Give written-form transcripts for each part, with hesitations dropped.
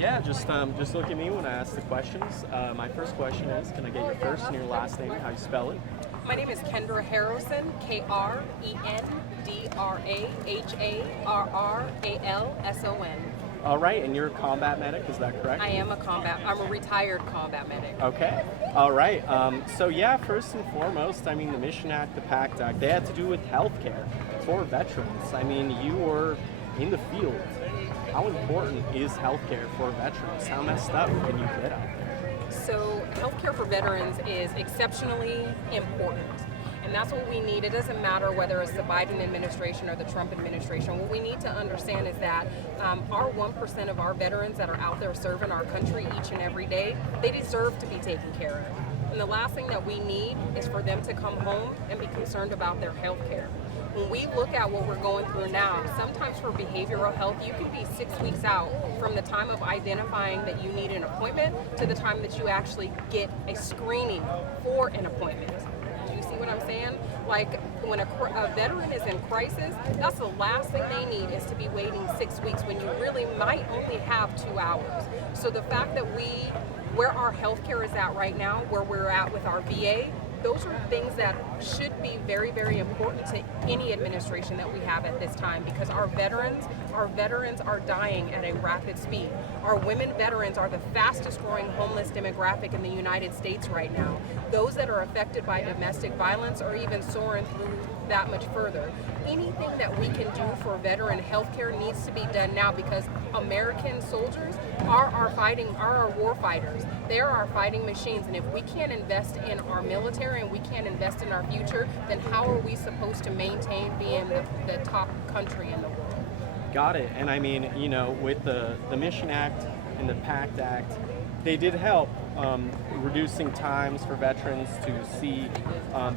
Just look at me when I ask the questions. My first question is, can I get your first and your last name, how you spell it? My name is Kendra Harrelson, KrendraHarralson. All right, and you're a combat medic, is that correct? I'm a retired combat medic. Okay, all right. First and foremost, I mean, the Mission Act, the PACT Act, they had to do with healthcare for veterans. I mean, you were in the field. How important is healthcare for veterans? How messed up can you get out there? So healthcare for veterans is exceptionally important. And that's what we need. It doesn't matter whether it's the Biden administration or the Trump administration. What we need to understand is that our 1% of our veterans that are out there serving our country each and every day, they deserve to be taken care of. And the last thing that we need is for them to come home and be concerned about their health care. When we look at what we're going through now, sometimes for behavioral health, you can be 6 weeks out from the time of identifying that you need an appointment to the time that you actually get a screening for an appointment. Do you see what I'm saying? Like when a veteran is in crisis, that's the last thing they need is to be waiting 6 weeks when you really might only have 2 hours. So the fact that where our healthcare is at right now, where we're at with our VA, those are things that should be very, very important to any administration that we have at this time, because our veterans are dying at a rapid speed. Our women veterans are the fastest growing homeless demographic in the United States right now. Those that are affected by domestic violence are even soaring through that much further. Anything that we can do for veteran health care needs to be done now, because American soldiers are our war fighters. They are our fighting machines, and if we can't invest in our military and we can't invest in our future, then how are we supposed to maintain being the top country in the world? Got it. And I mean, with the Mission Act and the PACT Act, they did help reducing times for veterans to see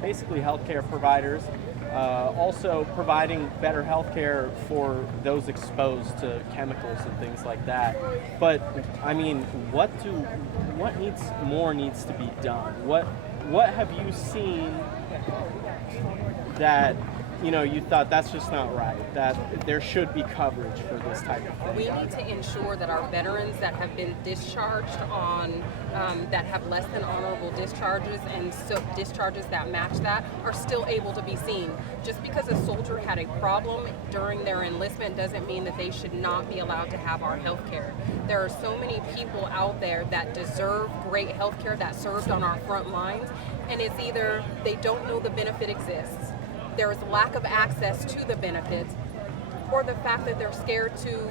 basically healthcare providers. Also providing better healthcare for those exposed to chemicals and things like that. But I mean, what needs to be done? What have you seen that you thought that's just not right, that there should be coverage for this type of thing? We need to ensure that our veterans that have been discharged on, that have less than honorable discharges and so discharges that match that, are still able to be seen. Just because a soldier had a problem during their enlistment doesn't mean that they should not be allowed to have our health care. There are so many people out there that deserve great health care that served on our front lines, and it's either they don't know the benefit exists, there is lack of access to the benefits, or the fact that they're scared to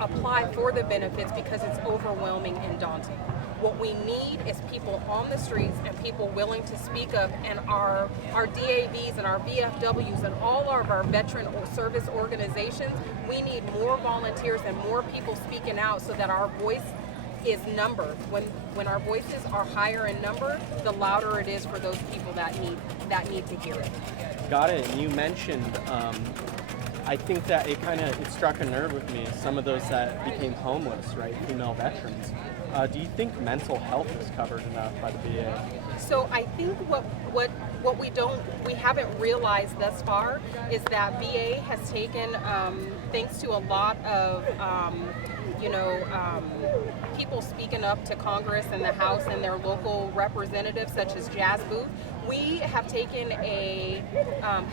apply for the benefits because it's overwhelming and daunting. What we need is people on the streets and people willing to speak up, and our DAVs and our VFWs and all of our veteran service organizations, we need more volunteers and more people speaking out so that our voice is numbered. When our voices are higher in number, the louder it is for those people that need to hear it. Got it. And you mentioned, I think that it struck a nerve with me, some of those that became homeless, right, female veterans. Do you think mental health is covered enough by the VA? So I think what we haven't realized thus far is that VA has taken, thanks to a lot of people speaking up to Congress and the House and their local representatives, such as Jazz Booth, we have taken a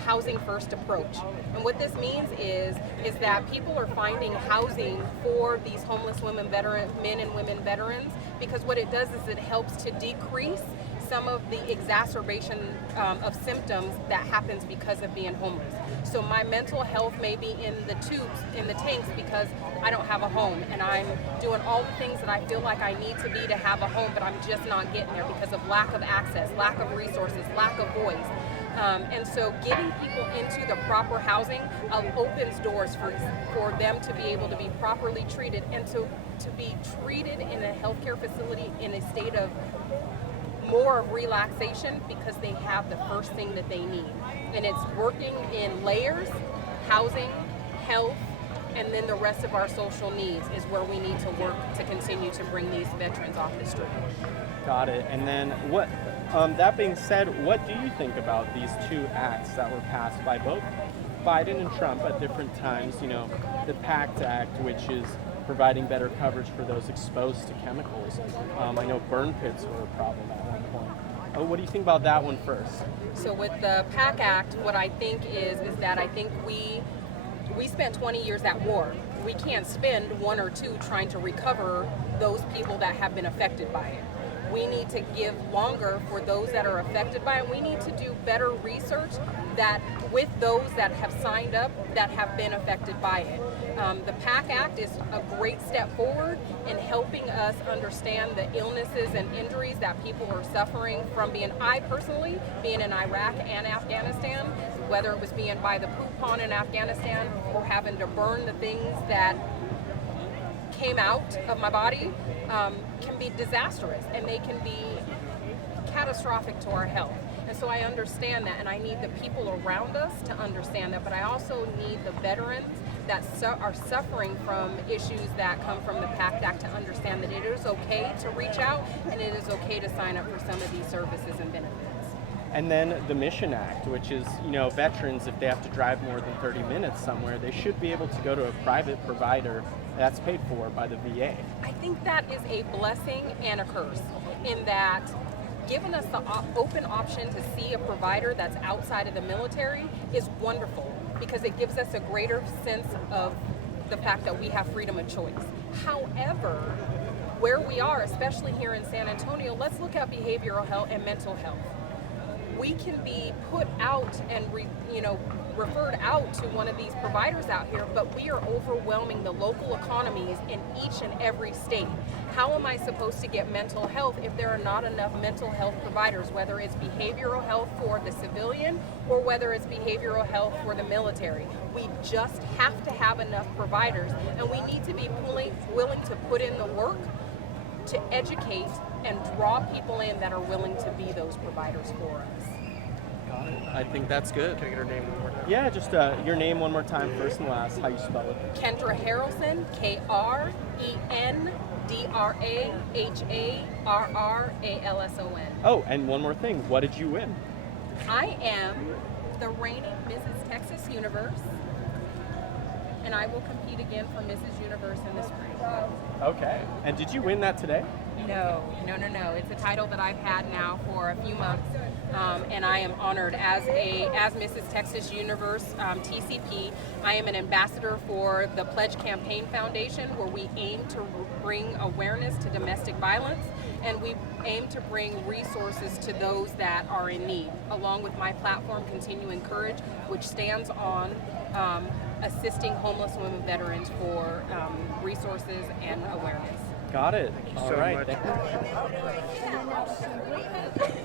housing first approach. And what this means is that people are finding housing for these homeless men and women veterans, because what it does is it helps to decrease some of the exacerbation of symptoms that happens because of being homeless. So my mental health may be in the tubes, in the tanks, because I don't have a home, and I'm doing all the things that I feel like I need to be to have a home, but I'm just not getting there because of lack of access, lack of resources, lack of voice. And so getting people into the proper housing opens doors for them to be able to be properly treated, and to be treated in a healthcare facility in a state of more relaxation, because they have the first thing that they need. And it's working in layers: housing, health, and then the rest of our social needs is where we need to work to continue to bring these veterans off the street. Got it. And then what? That being said, what do you think about these two acts that were passed by both Biden and Trump at different times? The PACT Act, which is providing better coverage for those exposed to chemicals. I know burn pits were a problem at one point. What do you think about that one first? So with the PAC Act, what I think is that I think we spent 20 years at war. We can't spend 1 or 2 trying to recover those people that have been affected by it. We need to give longer for those that are affected by it. We need to do better research that with those that have signed up that have been affected by it. The PAC Act is a great step forward in helping us understand the illnesses and injuries that people are suffering from I personally, being in Iraq and Afghanistan, whether it was being by the poop pond in Afghanistan or having to burn the things that came out of my body, can be disastrous, and they can be catastrophic to our health. And so I understand that, and I need the people around us to understand that, but I also need the veterans that are suffering from issues that come from the PACT Act to understand that it is okay to reach out, and it is okay to sign up for some of these services and benefits. And then the Mission Act, which is, veterans, if they have to drive more than 30 minutes somewhere, they should be able to go to a private provider that's paid for by the VA. I think that is a blessing and a curse in that giving us the open option to see a provider that's outside of the military is wonderful because it gives us a greater sense of the fact that we have freedom of choice. However, where we are, especially here in San Antonio, let's look at behavioral health and mental health. We can be put out and referred out to one of these providers out here, but we are overwhelming the local economies in each and every state. How am I supposed to get mental health if there are not enough mental health providers, whether it's behavioral health for the civilian or whether it's behavioral health for the military? We just have to have enough providers, and we need to be willing to put in the work to educate and draw people in that are willing to be those providers for us. Got it. I think that's good. Can I get her name one more time? Yeah, just your name one more time, first and last, how you spell it. Kendra Harrelson, KrendraHarralson. Oh, and one more thing, what did you win? I am the reigning Mrs. Texas Universe, and I will compete again for Mrs. Universe in the spring. Okay. And did you win that today? No. It's a title that I've had now for a few months, and I am honored as Mrs. Texas Universe TCP. I am an ambassador for the Pledge Campaign Foundation, where we aim to bring awareness to domestic violence, and we aim to bring resources to those that are in need, along with my platform, Continuing Courage, which stands on assisting homeless women veterans for resources and awareness. Got it. Thank you All so right. much. Thank you.